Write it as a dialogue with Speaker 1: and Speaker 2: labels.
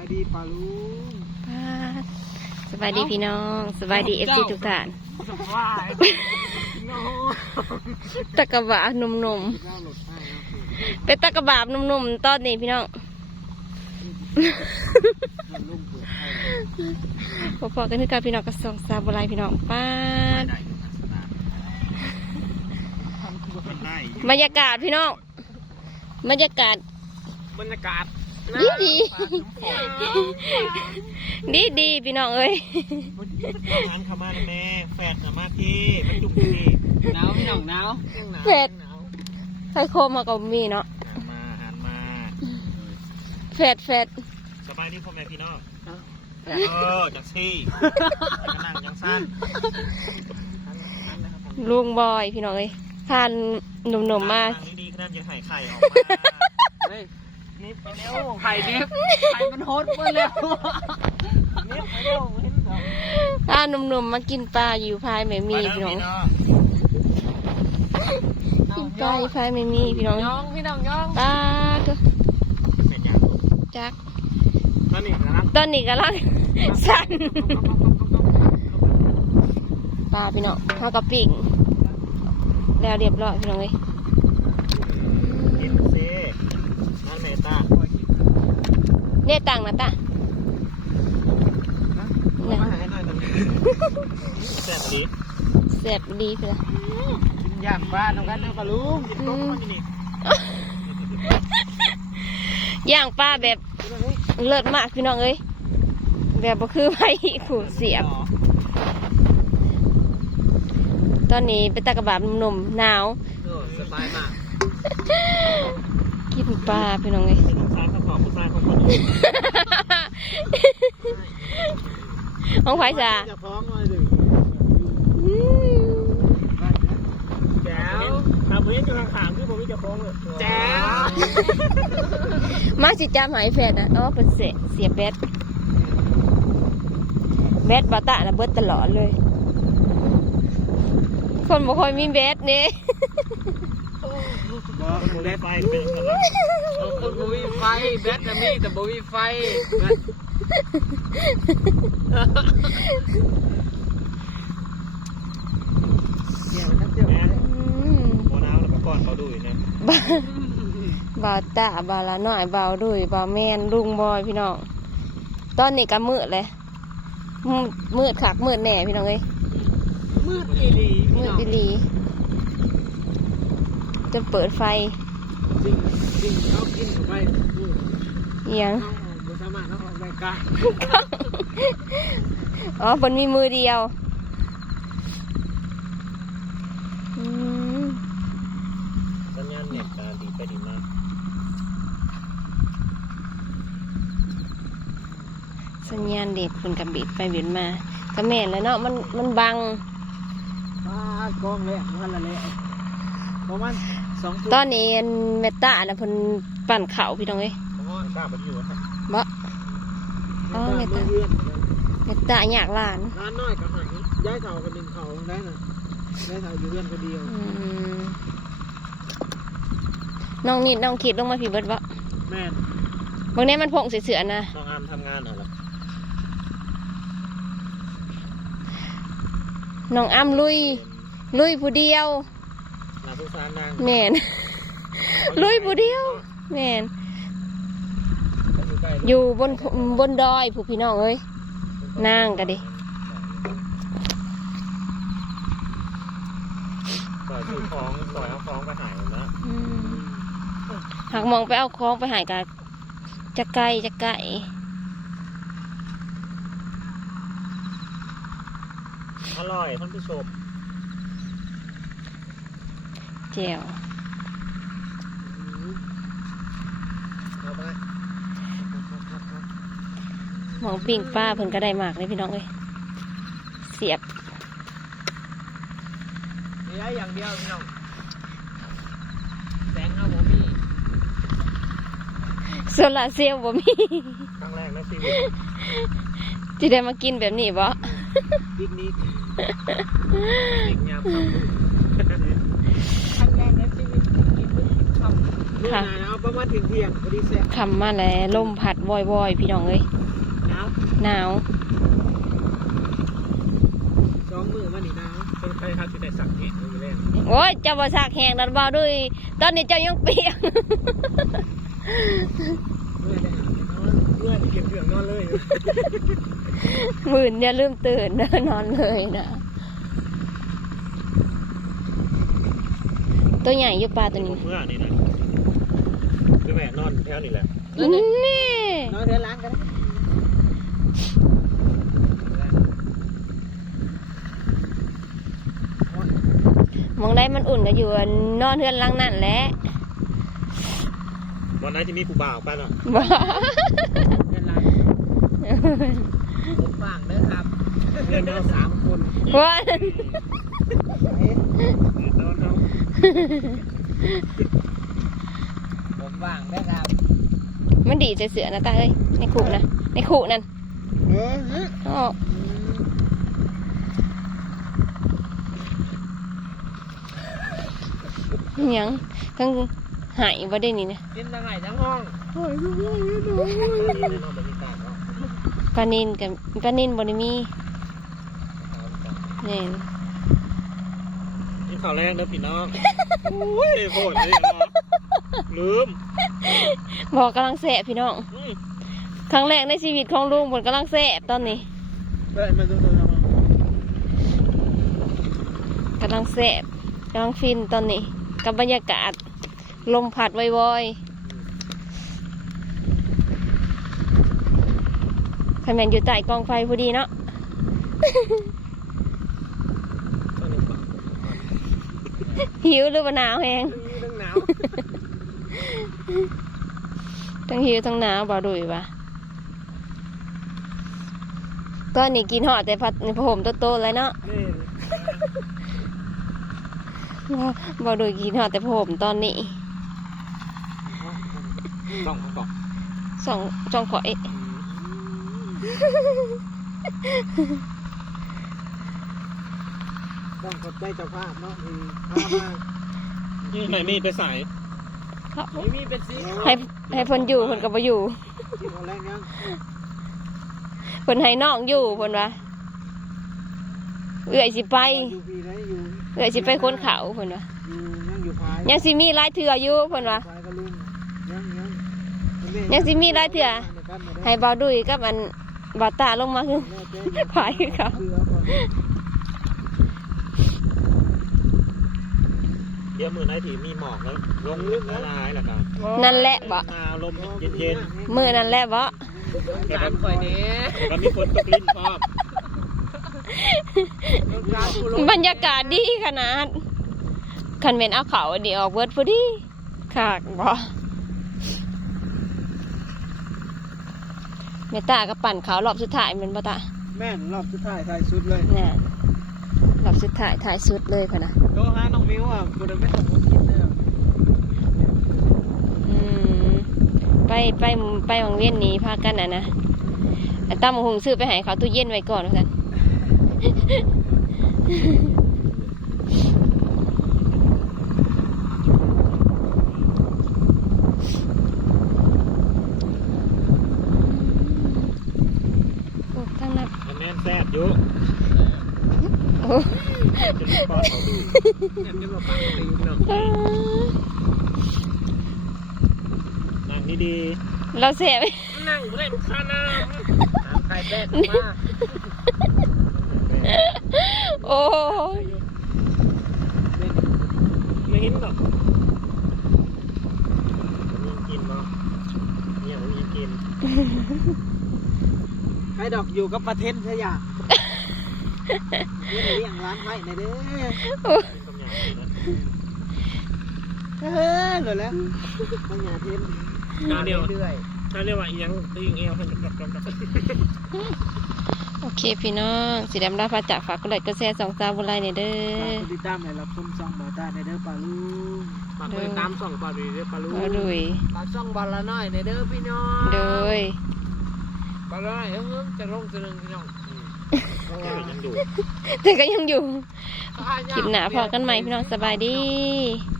Speaker 1: ายดีปลาลุง
Speaker 2: สบายดีพี่น้องสบายดีเอฟซีทุกท่าน
Speaker 1: สบายโน้
Speaker 2: ตะกะบาบหนุ่ม
Speaker 1: เจ้าหลดให้นะคือ
Speaker 2: ๆเป็นตะกะบาบหนุ่มๆตอนนี้พี่น้อง
Speaker 1: มันลุ่มเปลือกให้
Speaker 2: พอๆกันคือกับพี่น้องกระสองซาบุไรพี่น้องป้าด
Speaker 1: ทำคือเป็นได้
Speaker 2: บรรยากาศพี่น้องบรรยากาศ
Speaker 1: บรรยากาศ
Speaker 2: ดีดีดีดีๆพี่น้องเอ้ย
Speaker 1: งานเข้ามาแม่แฟดนะมาที่มันจุกที่หนาวพี่น้องหนาว
Speaker 2: เสร็จไข่โคมมากับมีเนาะ
Speaker 1: หันมาหันมา
Speaker 2: แฟดแฟด
Speaker 1: สบายดีพ่อแม่พี่น้องเออจังซี่กำลังยังสั้น
Speaker 2: ลุงบอยพี่น้องเอ้ยทานหนุ่มๆมา
Speaker 1: ทงนี้ดีขนาดยังหายไข่ออกมา นี่ไปเร็ว
Speaker 3: ไข่ดิบไข่มันโฮดมาแล้ว
Speaker 1: นี่ไปเร็วเห็นเหรอ
Speaker 2: ถ้าหนุ่มๆมากินปลาอยู่พายไม่มีพี่น้องกินปลาอยู่พายไม่มีพี่น้อง
Speaker 3: ย่องพี่น้องย่อง
Speaker 2: ปลาก็จัก
Speaker 1: นั่นนี่นะครับ
Speaker 2: ตอนนี้กำลังสั่นปลาพี่น้องข้าวกะปิ่งแล้วเรียบร้อยพี่น้องเอ้ย
Speaker 1: กินเซ่นั่นเมตา
Speaker 2: เนี่ยตังค์นะตา
Speaker 1: มาหาให้หน่อยตอนนี้แซ่บดี
Speaker 2: แซ่บดีเพื่อ
Speaker 1: กินย่างปลาน้องกันเด้อปลาลุงกินต้มมันนี่
Speaker 2: ย่างปลาแบบเลิศมากพี่น้องเอ้ยแบบบ่คือไผ่ขู่เสียบ ตอนนี้เป็นตะกะบาบหนุ่มๆหนาว
Speaker 3: โอ้สบายมาก
Speaker 2: กินปลาพี่น้องเอ้ย
Speaker 1: เป็นน้ำซ้ายข้าวของผู้ชายของคนอื่น
Speaker 2: ห้องไผ่จ้า
Speaker 1: จะพร้อมเลยดิ
Speaker 2: อืม
Speaker 1: แจ๋วทำเพื่อนอยู่ข้างๆคือผมมีจะคล้องเลยแจ๋ว
Speaker 2: มาสิจามหายแฟนนะอ๋อเป็นเสียเสียแบตแบตบาตะนะเบิดตลอดเลย คนบ่ค่อยมีแบตนี่
Speaker 1: บ อกมึงได้ไปเป็นกำลัง
Speaker 3: เอาคนบุมีไฟแบตน่ะมีแต่บุมีไฟ
Speaker 1: แม่
Speaker 2: อืม
Speaker 1: โมนาวแล้วก็ก้อนเขาดูอยู่นะ
Speaker 2: บาบาตะบาละน้อยบาวดุยบาวแมนลุงบอยพี่น้องตอนนี้ก็มืดเลยมืดมืดคักมืดแหน่พี่น้องเอ้ย
Speaker 3: มืดอีหลี
Speaker 2: มืดอีหลี จะเปิดไฟ
Speaker 3: สิ่งสิ่งเขากินเข้าไป
Speaker 2: เอียง
Speaker 3: เขาสามารถเขาออกไปกะ
Speaker 2: อ๋อบนมีมือเดียวอืม
Speaker 1: สัญญาณเน็ตการดีไปดีมาก
Speaker 2: สัญญาณเด็ดคุณกับบิดไปบิดมาก็แม่นแล้วเนาะมันมันบัง
Speaker 3: ปลากองเลยมันละเลยประมาณ สอง
Speaker 2: ตอนนี้อันเมตตานะเพิ่นปั่นเข่าพี่น้องเอ้ย
Speaker 1: เพราะว่ากล้ามันอยู่ฮะ
Speaker 2: บ่อ๋อเมตตา
Speaker 3: เพื่อน
Speaker 2: เมตตาอยากหลาน
Speaker 3: ร้านน้อยก็หายย้ายเสากันดึงเขาลงได้น่ะย้ายเสาอยู่เพื่อนคนเดียว
Speaker 2: อืมน้องนิดน้องคิดลงมาพี่เบิดบ่
Speaker 3: แม่น
Speaker 2: บางแนี้มันพงเสือๆนะ
Speaker 1: น้องอามทำงานเหรอ
Speaker 2: น้องอ้ำลุย ลุยผู้เดียว
Speaker 1: นาสงสารนาง
Speaker 2: แม่นลุยผู้เดียวแม่นอยู่บนบนดอยผู้พี่น้องเอ้ยนางก็ดิ
Speaker 1: ซอยถือของซอยเอาของไปหายนะ
Speaker 2: อืมหากมองไปเอาคล้องไปหายกับจะไกลจะไกล
Speaker 1: อร่อยท่านผู้ชม
Speaker 2: แจ๋ว
Speaker 1: เอาไป
Speaker 2: หมองปิ้งป้าเพิ่นก็ได้มากเลยพี่น้องเอ้ยเสียบ
Speaker 3: นี่ได้อย่างเดียวพี่น้องแสงเอาผมมี
Speaker 2: โซลาร์เซลล์บ่มี
Speaker 1: ครั้งแรกในชีวิต
Speaker 2: ที่ได้มากินแบบนี้บ่
Speaker 1: ปิกนิกปิกยามค่ำ
Speaker 3: ครั้งแรกในชีวิตที่กินทำเมื่อ
Speaker 2: ค่ะ
Speaker 3: นานเอาประมาณเที่ยงเที่ยงพอดีแซ่บ
Speaker 2: คำมาแล้วลมพัดวอยๆพี่น้องเอ้ย
Speaker 3: หนาว
Speaker 2: หนาว
Speaker 3: สองมือมันนี่หนาว
Speaker 1: คนไทยครับที่ได้สั่งเองอยู่แล้ว
Speaker 2: โอ้ยเจ้าบ่ซักแห้งดันบ่าวด้วย ตอนนี้เจ้ายังเปียก
Speaker 3: เมื่อได้หาไปนอน
Speaker 1: เพื่อนเก็บเครื่องนอนเลย
Speaker 2: หมื่นอย่าลืมตื่นนะนอนเลยนะ ตัวใหญ่อยู่ปลาตัวนี้
Speaker 1: เมื่อนี่นะคือ แม่นอนแถวนี่แหละ
Speaker 2: นี่
Speaker 3: นอนเดือนล้างกัน
Speaker 2: มองได้มันอุ่นก็อยู่นอนเทือนหลังนั่นแหละ
Speaker 1: วันนั้นจะมีผู้บ่าวไปเนาะ
Speaker 2: บ่
Speaker 3: เดือนล้างผมว่างเด้อครับเดือนเดียวสามคน
Speaker 2: ว่า
Speaker 1: นอนเอา
Speaker 3: ผม ว่างเด้อครับ
Speaker 2: มันดีใจเสือนะตาเอ้ยในขู่นะในขู่นั่น
Speaker 3: เออฮะ
Speaker 2: อ๋ออิหยังทั้งหายบ่ได้นี่นะ
Speaker 3: กินทั้งไงทั้งห้อง
Speaker 1: นอนบรรยากาศเนาะ
Speaker 2: ปลานินกับปลานินบ่ได้มีนี่
Speaker 1: นี่ข่าวแรกเด้อพี่น้องอุ้ยโหดเลยเนาะ ลืม
Speaker 2: บอกกำลังแสบพี่น้อง
Speaker 1: อืม
Speaker 2: ครั้งแรกในชีวิตของลุงบนกำลังแสบตอนนี้
Speaker 3: เปิดมาดูดูดู
Speaker 2: กำลังแสบกำลังฟินตอนนี้กับบรรยากาศ ลมพัดวอยๆคอมเมนอยู่ใต้กองไฟพอดีเนาะ หิวหรือว่าหนาวแฮง
Speaker 3: เรื่องหนาว
Speaker 2: ทั้งหิวทั้งหนาวบ่ดุยวะตอนนี้กินหอดแต่พัดผ้าห่มโตๆเลยเนาะ
Speaker 3: นี่
Speaker 2: บ่บ่ดุยกินหอดแต่ผ้าห่มตอนนี้
Speaker 1: ต้องต้อง
Speaker 2: สองจองข่อย
Speaker 3: ต้องกดใจเจ้าภาพเนาะมีพามา
Speaker 1: นี่ไหนมีไปใส่
Speaker 3: ไม่มีเป็นสี
Speaker 2: ให้ให้เพิ่นอยู่เพิ่นก็บ่อยู่
Speaker 3: ที่คนแรกยัง
Speaker 2: เพิ่นให้น้องอยู่เพิ่นว่าเอื้อยสิไป
Speaker 3: อยู่ปีไหนอยู่
Speaker 2: เอื้อยสิไปค้นเขาเพิ่นว่า
Speaker 3: อยู่ยังอยู่พาย
Speaker 2: ยังสิมีหลายเถื่ออยู่เพิ่นว่า
Speaker 3: พายก็ลุงยังยัง
Speaker 2: ยังสิมีหลายเทื่อ ให้เบาดุยกับอันบ่าวตาลงมาคือ พายคือเขา
Speaker 3: คือเอาก่อน
Speaker 1: ดี๋ยวมือไหนที่มีหมอกแล้วลงละลายแล้วกัน
Speaker 2: นั่นแหละบ่
Speaker 1: หนาวลมเย็น
Speaker 2: มื้อนั่นแหละบ่
Speaker 1: ๆแล้วก็แล้วมีฝนตกลิ้นพร้อม
Speaker 2: บรรยากาศดีขนาดคันแม่นเอาเขาอันนี้ออกเบิดพอดีคากบ่แม่ตาก็ปั่นเขารอบสุดท้ายแมันบ่ตา
Speaker 3: แม่นรอบสุดท้ายท้ายสุดเลย
Speaker 2: น่ะรอบสุดท้ายท้ายสุดเลยพะนะ
Speaker 3: โทรหาน้องมิวอะกูจะไม่ต้องมาคิดเลย
Speaker 2: อืมไปไปไปวังเวียนนี้พากันอะนะตั้มหงซื้อไปให้เขาตู้เย็นไว้ก่อนกันโอ้ทั้งนั้น
Speaker 1: อันแม่นแซ่บอยู่
Speaker 2: โอ้
Speaker 1: จะรีบป้อ นั่งดี
Speaker 2: เราเสียไป
Speaker 3: นั่งเล่นข้าน้ำใครแบกมา
Speaker 2: โอ้ย
Speaker 1: ไม่เห็นหรอกมีกินเนาะเนี่ยมันมีกิน
Speaker 3: ใครดอกอยู่กับประเทศใช่ยัง เลี้ยงเลี้ยงร้านไว้ในเด้อ
Speaker 1: คำหยาบเลยนะ
Speaker 3: เออเหลือแล้วมันหยาเทน
Speaker 1: ถ้าเรียก
Speaker 3: เรื่อย
Speaker 1: ถ้าเรียกว่าอีหยังตีงเอวให้กับกับกับ
Speaker 2: โอเคพี่น้องสีดำดาพาจากฝากกดไลค์กดแชร์สองสาวบุไรเนี่ยเด้
Speaker 3: ฝาก
Speaker 2: อก
Speaker 3: ดติดตามให้รับชมช่องบอต้าในเด้อปลาลูก
Speaker 1: ฝากไปตามส่องปลาดีเด้อปลาลูก
Speaker 2: มาดุย
Speaker 3: ปลาช่องบอลละน้อยในเด้อพี่น้อง
Speaker 2: โดย
Speaker 3: ปลาละน้อยเอิ้งจะลงจะลงพี่น้อง
Speaker 1: แค่ยังอยู่
Speaker 2: แต่ก็ยังอยู่คลิปหนาพอกันใหม่พี่น้องสบายดี
Speaker 3: บ